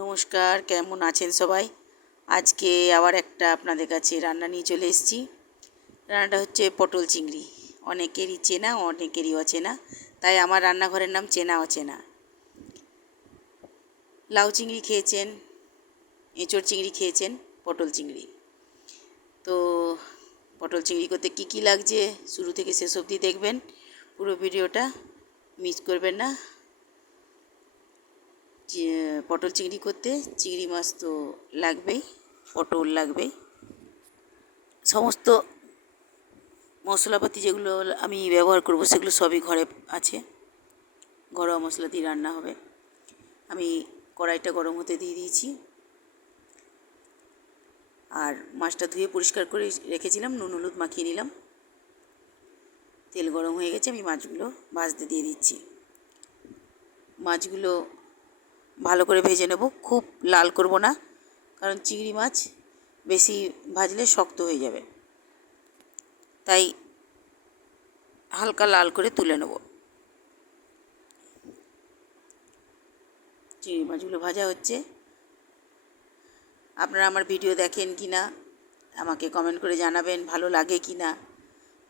নমস্কার, কেমন আছেন সবাই? আজকে আবার একটা আপনাদের কাছে রান্না নিয়ে চলে এসেছি। রান্নাটা হচ্ছে পটল চিংড়ি। অনেকেরই চেনা, অনেকেরই অচেনা, তাই আমার রান্নাঘরের নাম চেনা অচেনা। লাউ চিংড়ি খেয়েছেন, এঁচোড় চিংড়ি খেয়েছেন, পটল চিংড়ি। তো পটল চিংড়ি করতে কী কী লাগছে শুরু থেকে শেষ অবধি দেখবেন। পুরো ভিডিওটা মিস করবেন না। পটল চিংড়ি করতে চিংড়ি মাছ তো লাগবেই, পটল লাগবেই, সমস্ত মশলাপাতি যেগুলো আমি ব্যবহার করব সেগুলো সবই ঘরে আছে। ঘরোয়া মশলা দিয়ে রান্না হবে। আমি কড়াইটা গরম হতে দিয়ে দিয়েছি, আর মাছটা ধুয়ে পরিষ্কার করে রেখেছিলাম, নুন হলুদ মাখিয়ে নিলাম। তেল গরম হয়ে গেছে, আমি মাছগুলো ভাজতে দিয়ে দিচ্ছি। মাছগুলো ভালো করে ভেজে নেব, খুব লাল করব না, কারণ চিংড়ি মাছ বেশি ভাজলে শক্ত হয়ে যাবে, তাই হালকা লাল করে তুলে নেব। চিংড়ি মাছগুলো ভাজা হচ্ছে। আপনারা আমার ভিডিও দেখেন কি না আমাকে কমেন্ট করে জানাবেন, ভালো লাগে কি না।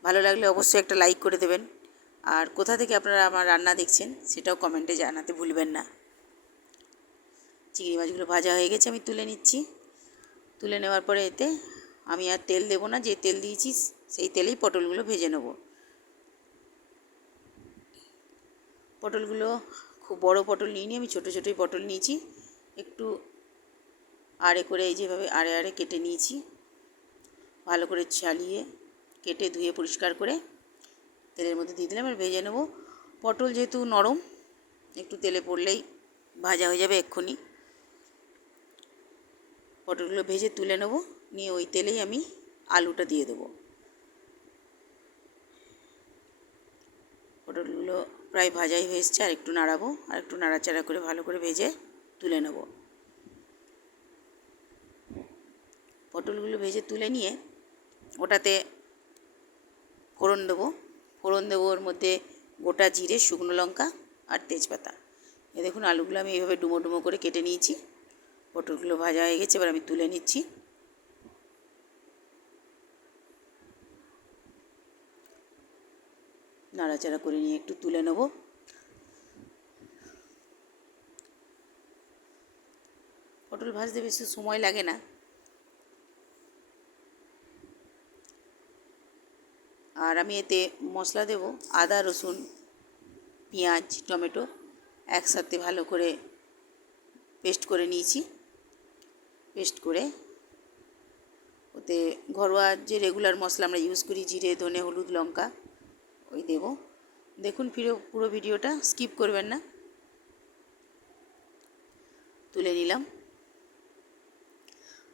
ভালো লাগলে অবশ্যই একটা লাইক করে দেবেন, আর কোথা থেকে আপনারা আমার রান্না দেখছেন সেটাও কমেন্টে জানাতে ভুলবেন না। চিংড়ি মাছগুলো ভাজা হয়ে গেছে, আমি তুলে নিচ্ছি। তুলে নেওয়ার পরে এতে আমি আর তেল দেবো না, যে তেল দিয়েছি সেই তেলেই পটলগুলো ভেজে নেব। পটলগুলো খুব বড় পটল নিইনি, আমি ছোটো ছোটোই পটল নিয়েছি। একটু আড়ে করে এই যেভাবে আড়ে আড়ে কেটে নিয়েছি, ভালো করে ছালিয়ে কেটে ধুয়ে পরিষ্কার করে তেলের মধ্যে দিয়ে দিলাম আর ভেজে নেব। পটল যেহেতু নরম, একটু তেলে পড়লেই ভাজা হয়ে যাবে এক্ষুনি। পটলগুলো ভেজে তুলে নেব, নিয়ে ওই তেলেই আমি আলুটা দিয়ে দেবো। পটলগুলো প্রায় ভাজাই হয়ে এসছে, আর একটু নাড়াবো, আর একটু নাড়াচাড়া করে ভালো করে ভেজে তুলে নেব। পটলগুলো ভেজে তুলে নিয়ে ওটাতে ফোড়ন দেবো। ওর মধ্যে গোটা জিরে, শুকনো লঙ্কা আর তেজপাতা। দেখুন আলুগুলো আমি এইভাবে ডুমো ডুমো করে কেটে নিয়েছি। পটলগুলো ভাজা হয়ে গেছে, এবার আমি তুলে নিচ্ছি। নাড়াচাড়া করে নিয়ে একটু তুলে নেব। পটল ভাজতে বেশি সময় লাগে না। আর আমি এতে মশলা দেব আদা, রসুন, পেঁয়াজ, টমেটো একসাথে ভালো করে পেস্ট করে নিয়েছি। পেস্ট করে ওতে ঘরোয়া যে রেগুলার মশলা আমরা ইউজ করি, জিরে, ধনে, হলুদ, লঙ্কা, ওই দেব। দেখুন পুরো ভিডিওটা স্কিপ করবেন না। তুলে নিলাম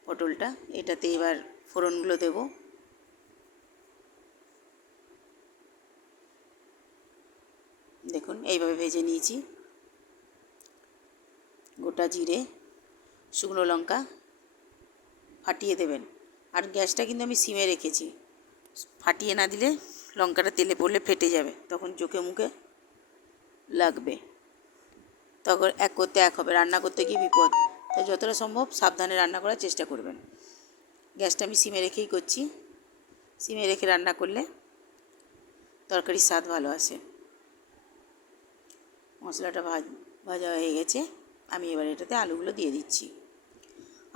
পটলটা, এটাতে এবার ফোড়নগুলো দেব। দেখুন এইভাবে ভেজে নিয়েছি। গোটা জিরে, শুকনো লঙ্কা ফাটিয়ে দেবেন, আর গ্যাসটা কিন্তু আমি সিমে রেখেছি। ফাটিয়ে না দিলে লঙ্কাটা তেলে পড়লে ফেটে যাবে, তখন চোখে মুখে লাগবে, তখন এক করতে এক হবে, রান্না করতে গিয়ে বিপদ। তাই যতটা সম্ভব সাবধানে রান্না করার চেষ্টা করবেন। গ্যাসটা আমি সিমে রেখেই করছি। সিমে রেখে রান্না করলে তরকারির স্বাদ ভালো আসে। মশলাটা ভাজা হয়ে গেছে, আমি এবার এটাতে আলুগুলো দিয়ে দিচ্ছি।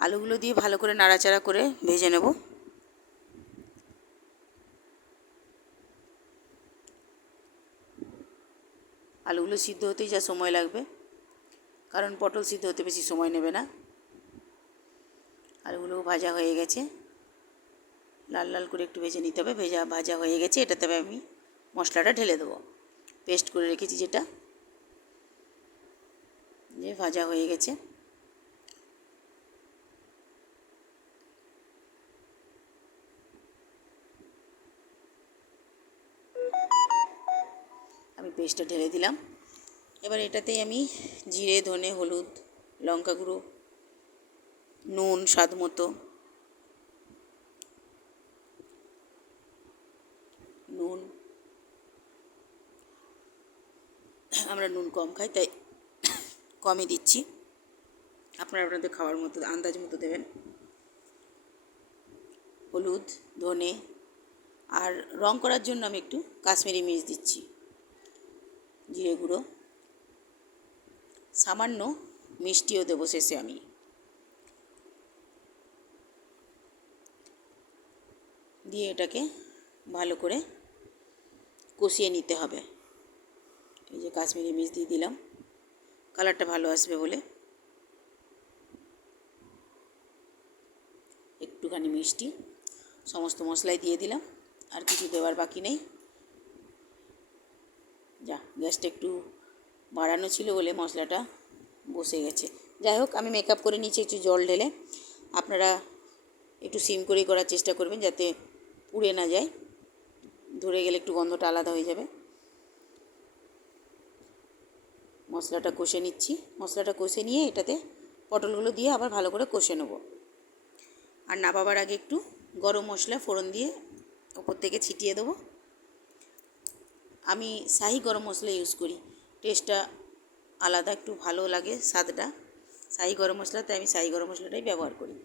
আলুগুলো দিয়ে ভালো করে নাড়াচাড়া করে ভেজে নেব। আলুগুলো সিদ্ধ হতেই যা সময় লাগবে, কারণ পটল সিদ্ধ হতে বেশি সময় নেবে না। আলুগুলো ভাজা হয়ে গেছে, লাল লাল করে একটু ভেজে নিতে হবে। ভাজা হয়ে গেছে, এটাতে আমি মশলাটা ঢেলে দেবো। পেস্ট করে রেখেছি যেটা, যে ভাজা হয়ে গেছে। আমি পেস্টটা ঢেলে দিলাম। এবার এটাতেই আমি জিরে, ধনে, হলুদ, লঙ্কা গুঁড়ো, নুন স্বাদ মতো, নুন আমরা নুন কম খাই তাই কমই দিচ্ছি। আপনারা আপনাদের খাওয়ার মতো আন্দাজ মতো দেবেন। হলুদ, ধনে, আর রং করার জন্য আমি একটু কাশ্মীরি মির্চ দিচ্ছি, জিরে গুঁড়ো, সামান্য মিষ্টিও দেবো শেষে আমি। দিয়ে এটাকে ভালো করে কষিয়ে নিতে হবে। এই যে কাশ্মীরি মির্চ দিয়ে দিলাম, কালারটা ভালো আসবে বলে। একটুখানি মিষ্টি, সমস্ত মশলাই দিয়ে দিলাম, আর কিছু দেওয়ার বাকি নেই। যা, গ্যাসটা একটু বাড়ানো ছিল বলে মশলাটা বসে গেছে। যাই হোক, আমি মেকআপ করে নিচে একটু জল ঢেলে। আপনারা একটু সিম করেই করার চেষ্টা করবেন যাতে পুড়ে না যায়, ধরে গেলে একটু গন্ধটা আলাদা হয়ে যাবে। মশলাটা কষে নিচ্ছি। মশলাটা কষে নিয়ে এটাতে পটলগুলো দিয়ে আবার ভালো করে কষে নেব। আর নামাবার আগে একটু গরম মশলা ফোড়ন দিয়ে ওপর থেকে ছিটিয়ে দেবো। আমি শাহি গরম মশলা ইউজ করি, টেস্টটা আলাদা, একটু ভালো লাগে স্বাদটা। শাহি গরম মশলা, তাই আমি শাহি গরম মশলাটাই ব্যবহার করি।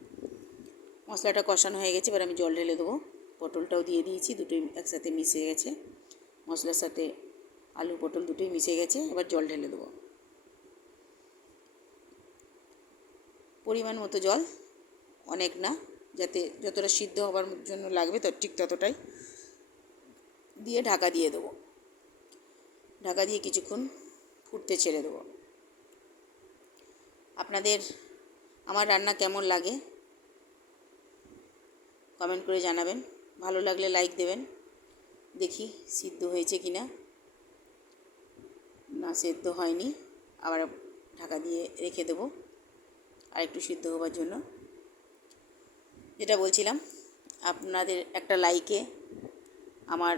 মশলাটা কষানো হয়ে গেছে, এবার আমি জল ঢেলে দেবো। পটলটাও দিয়ে দিয়েছি, দুটোই একসাথে মিশে গেছে, মশলার সাথে আলু পটল দুটোই মিশে গেছে। এবার জল ঢেলে দেবো, পরিমাণ মতো জল, অনেক না, যাতে যতটা সিদ্ধ হবার জন্য লাগবে ঠিক ততটাই দিয়ে ঢাকা দিয়ে দেবো। ঢাকা দিয়ে কিছুক্ষণ ফুটতে ছেড়ে দেবো। আপনাদের আমার রান্না কেমন লাগে কমেন্ট করে জানাবেন। ভালো লাগলে লাইক দেবেন। দেখি সিদ্ধ হয়েছে কি না। না, সেদ্ধ হয়নি, আবার ঢাকা দিয়ে রেখে দেবো আর একটু সিদ্ধ হবার জন্য। যেটা বলছিলাম, আপনাদের একটা লাইকে আমার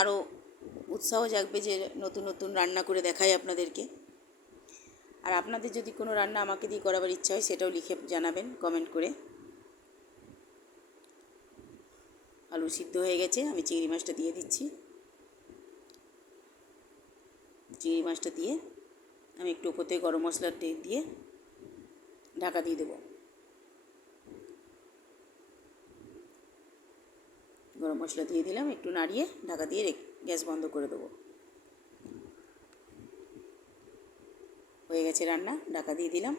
আরও উৎসাহ জাগবে যে নতুন নতুন রান্না করে দেখাই আপনাদেরকে। আর আপনাদের যদি কোনো রান্না আমাকে দিয়ে করাবার ইচ্ছা হয় সেটাও লিখে জানাবেন কমেন্ট করে। আলু সিদ্ধ হয়ে গেছে, আমি চিংড়ি মাছটা দিয়ে দিচ্ছি। চিংড়ি মাছটা দিয়ে আমি একটু ওপর থেকে গরম মশলা দিয়ে ঢাকা দিয়ে দেবো। গরম মশলা দিয়ে দিলাম, একটু নাড়িয়ে ঢাকা দিয়ে গ্যাস বন্ধ করে দেবো। হয়ে গেছে রান্না, ঢাকা দিয়ে দিলাম।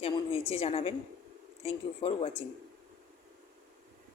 কেমন হয়েছে জানাবেন। Thank you for watching.